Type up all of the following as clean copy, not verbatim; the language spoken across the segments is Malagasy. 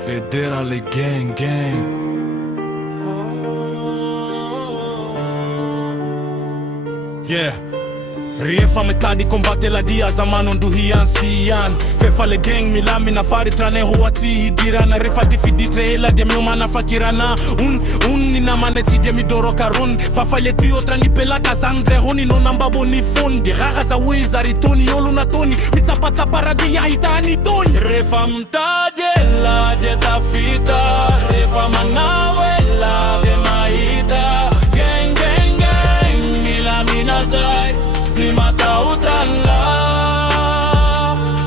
Sedera le gang gang. Yeah. Riefa metadi kombate la dia zamano nduhian sian Fefa le gang milami na fari trane huati hidirana Refati fiditre ela dia mioma na fakirana Nina mande tidie midoro karun Fafale tiyo trani pela kazandre Honi no nambabo ni fundi Gaga za wizari toni yolu na toni Mitapata paradi ya hitani toni Refa mtaje la jeta fita Refa manawela de maita Gang gang gang milami na zai Mata utrala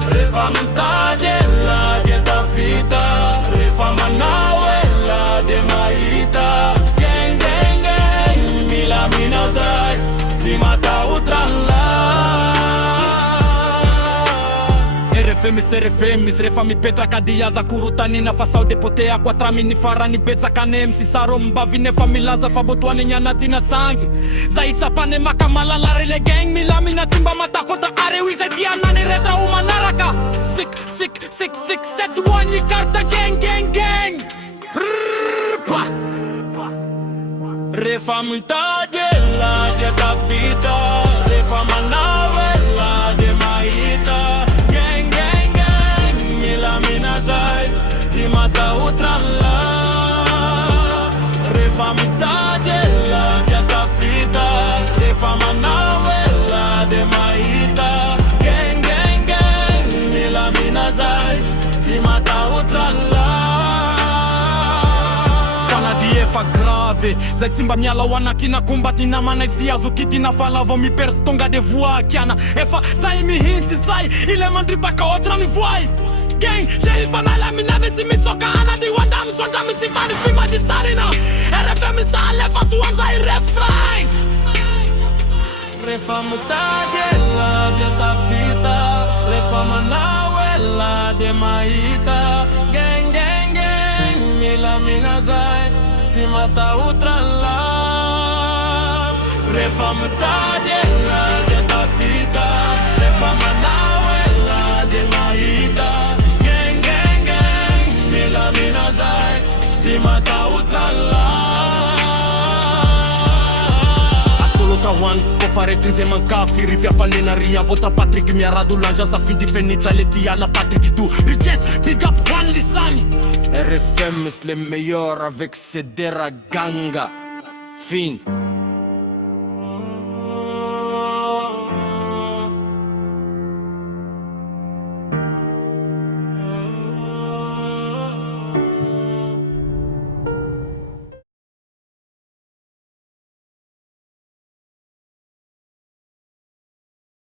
Refa mtaje la jeta fita Refa manawela de maita Gang gang gang mila minazai Si mata utrala RFM refa mi petra kadia za kurutani na fasau depotea kwa trami ni farani betsa kanem si saro mbavine familaza fabotwane nyanati na sangi zaitsa pane makamala larele gang milami na timba matakota are wize diana ni retra umanaraka sik set one karta gang gang gang Rrrpa Refa mtaje la jeta fita Refa manawela de maita Si mata utrala Refa mitaje la jata fita Refa manawela de maita Gang gang gang Mila minazai Si mata utrala Fana diefa grave Zai timba miala wana kina kumbati na manexi azukiti na fala vo mi perstonga de voix kiana Efa sai mi hinti sai Ile mandri baka otra mi voix Gang, j'ai fanala mi naveti mi soka ana di wanda mi sonja mi sifani fima di sarina RFM sa lefa tuam za i refrain Refa mutaje la biata fita Refa manawela de maita Gang gang gang mila minazai Si mata utrala Refa mutaje la biata fita Refa manawela de maita Minazai, si mata utrala Acolo Tawan, kofare tinze manca Firi via falena ria Vota Patrick mi aradu lanja Sa fin di fenitra letiana Patrick tu Riches, big up Juan Lisani RFM c'est le meilleur avec Sedera Ganga Fin